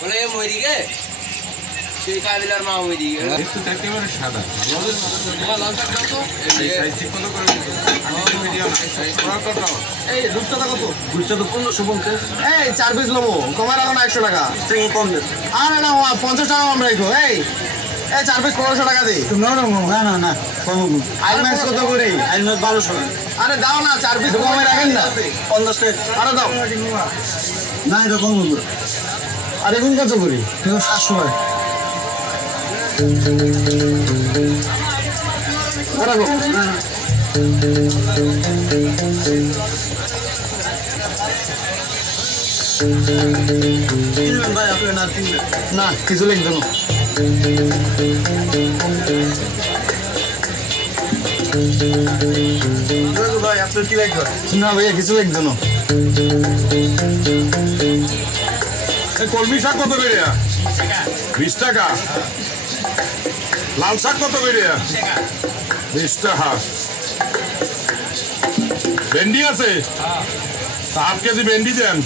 বলে মরি গে সেই কাবিলার মা ওই দিকে একটু একেবারে সাদা এই রূপচাঁদা কত? রূপচাঁদা 1550। এই 4 পিস লবো, কমায় রাখো না 100 টাকা। কম দেন। আরে না 50 টাকা কম রাখো। এই 4 পিস 1500 টাকা দিই। না না কম আইল মাছ কত করে? আইল মাছ 1200। আরে দাও না 4 পিস কমে রাখেন না। 50 টাকা। আরে দাও না এটা কম হবে। আর এখন কত করি? 700 টাকা। রাখো কিনবেন ভাই আপনি না কিনবেন না কিছু লিখবে না। ভাই আপনি কি লাগবে? না ভাইয়া কিছু লিখবে না। কলমি শাক কত করে? 20 টাকা। লাল শাক কত করে? 20 টাকা। ভেন্ডি আছে? হাফ কেজি ভেন্ডি দেন।